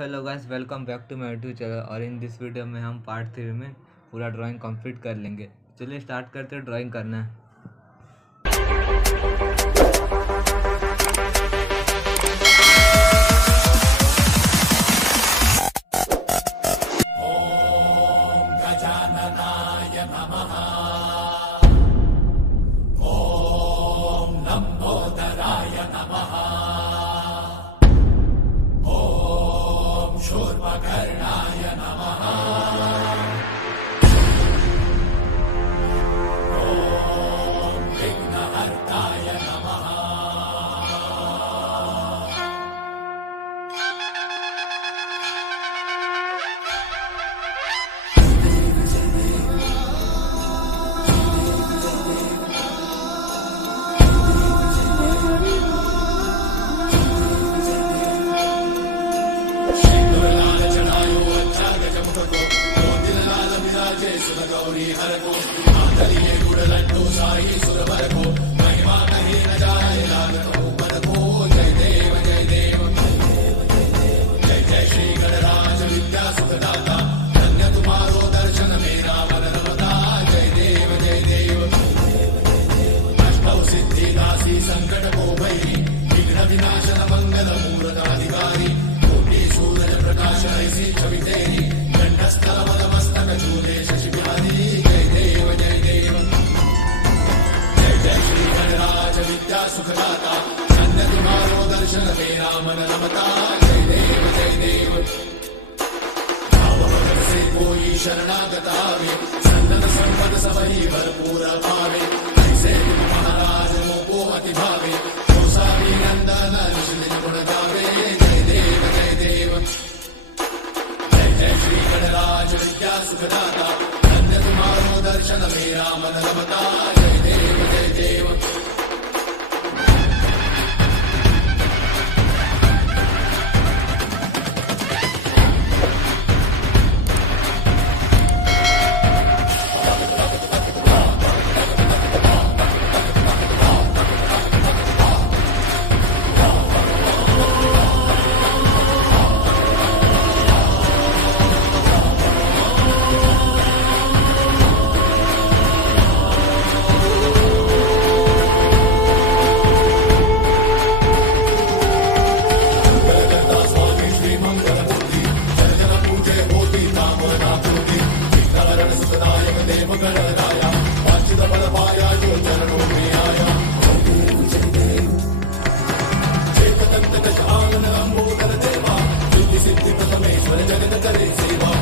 Hello guys, welcome back to my YouTube channel. और in this video में हम part 3 में पूरा ड्राइंग कंप्लीट कर लेंगे। चलिए स्टार्ट करते हैं ड्राइंग करना। शरणागतावे सन्नत संपद सबही भरपूर पावे ऐसे महाराज मोको अति भावे गोसावी नंदन ऋषि गुण गावे। जय देव जय देव जय जय श्री गणराज विद्या सुखदाता धन्य तुम्हारो दर्शन मेरा मन रमता। जय देव जय देव जगत करे सेवा